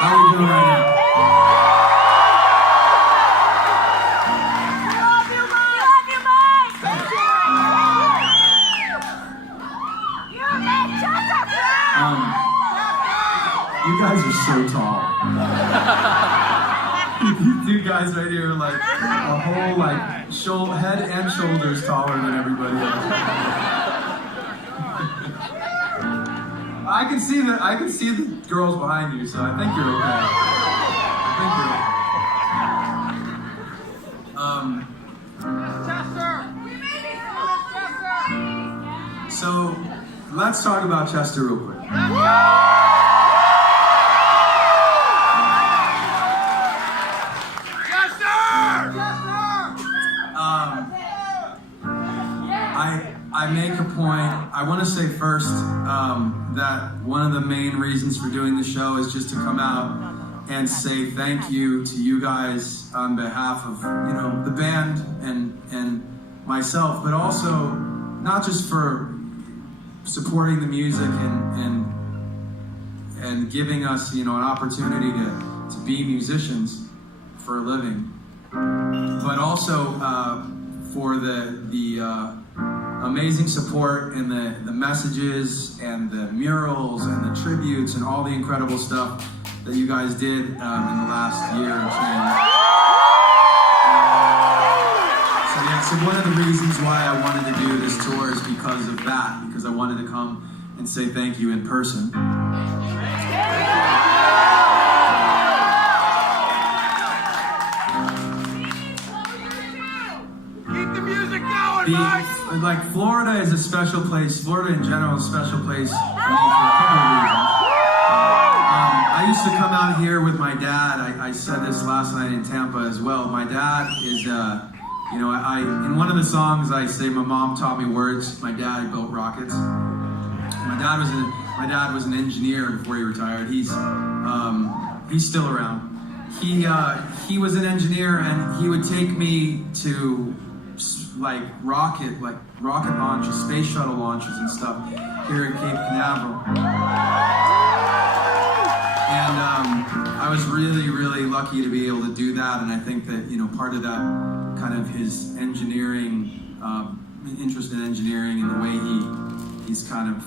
How are we doing right now? You guys are so tall. You two guys right here are like a whole like head and shoulders taller than everybody else. I can see the girls behind you, so I think you're okay. So let's talk about Chester real quick. I make a point, I want to say first that one of the main reasons for doing the show is just to come out and say thank you to you guys on behalf of, you know, the band and myself, but also not just for supporting the music and giving us, you know, an opportunity to be musicians for a living, but also for the amazing support and the messages and the murals and the tributes and all the incredible stuff that you guys did in the last year and change. So yeah, so one of the reasons why I wanted to do this tour is because of that, because I wanted to come and say thank you in person. Like Florida is a special place. Florida in general is a special place for me for a couple of reasons. I used to come out here with my dad. I said this last night in Tampa as well. My dad is, you know, in one of the songs I say my mom taught me words. My dad built rockets. My dad was an engineer before he retired. He's still around. He was an engineer, and he would take me to like rocket launches, space shuttle launches and stuff here at Cape Canaveral. And I was really, really lucky to be able to do that. And I think that, you know, part of that kind of his engineering, interest in engineering and the way he's kind of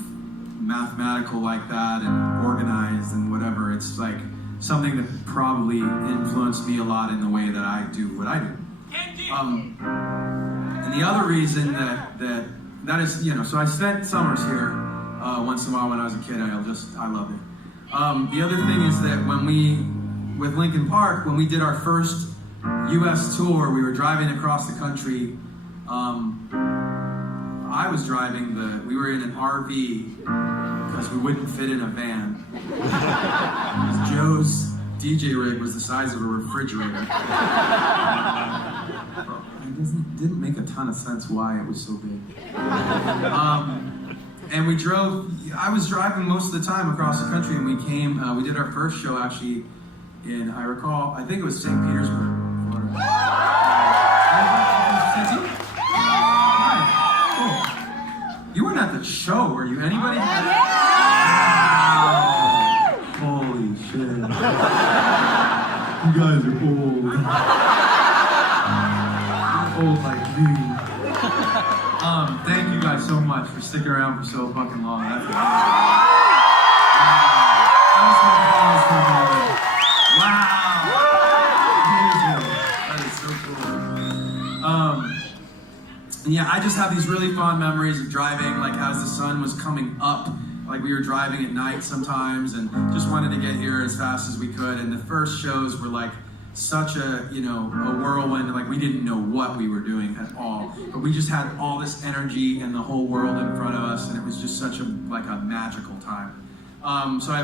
mathematical like that and organized and whatever, it's like something that probably influenced me a lot in the way that I do what I do. And the other reason that is, you know, so I spent summers here once in a while when I was a kid. I love it. The other thing is that with Linkin Park, when we did our first U.S. tour, we were driving across the country. I was driving we were in an RV because we wouldn't fit in a van. Joe's DJ rig was the size of a refrigerator. It didn't make a ton of sense why it was so big. And I was driving most of the time across the country, and we did our first show actually I think it was St. Petersburg, Florida. Cool. You weren't at the show, were you? Anybody? Wow. Holy shit. You guys are old. Old like me. Thank you guys so much for sticking around for so fucking long. That was wow. That is so cool. And yeah, I just have these really fond memories of driving, like as the sun was coming up, like we were driving at night sometimes, and just wanted to get here as fast as we could. And the first shows were like such a, you know, a whirlwind, like we didn't know what we were doing at all, but we just had all this energy and the whole world in front of us, and it was just such a magical time. So I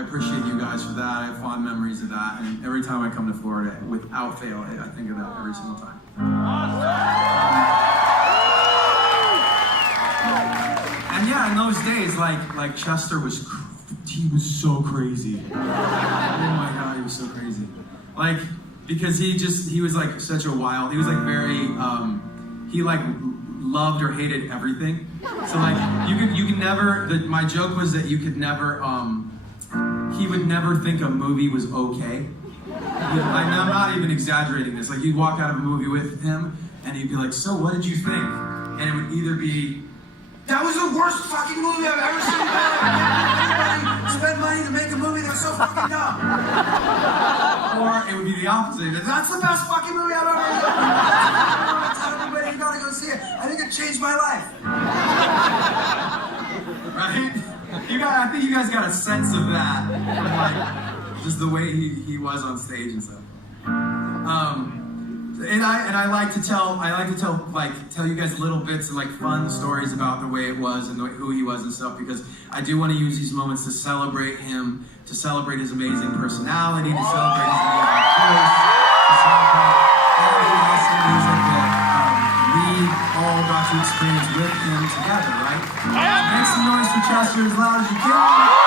appreciate you guys for that. I have fond memories of that, and every time I come to Florida, without fail, I think of that every single time. And yeah, in those days, like Chester he was so crazy. Oh my God, he was so crazy. Like, because he was like such a wild, he was like very, he like loved or hated everything. So like, you could never, my joke was that you could never he would never think a movie was okay. I'm not even exaggerating this. Like, you'd walk out of a movie with him, and he'd be like, "So, what did you think?" And it would either be, "That was the worst fucking movie I've ever seen in my life. Anybody spend money to make a movie that's so fucking dumb." Or it would be the opposite. "That's the best fucking movie I've ever seen. Tell everybody you gotta go see it. I think it changed my life." Right? I think you guys got a sense of that, from, like, just the way he was on stage and stuff. And I like to tell you guys little bits and like fun stories about the way it was and who he was and stuff, because I do want to use these moments to celebrate him, to celebrate his amazing personality, to celebrate his amazing voice, to celebrate all the awesome music that we all got to experience with him together, right? Make some noise for Chester as loud as you can.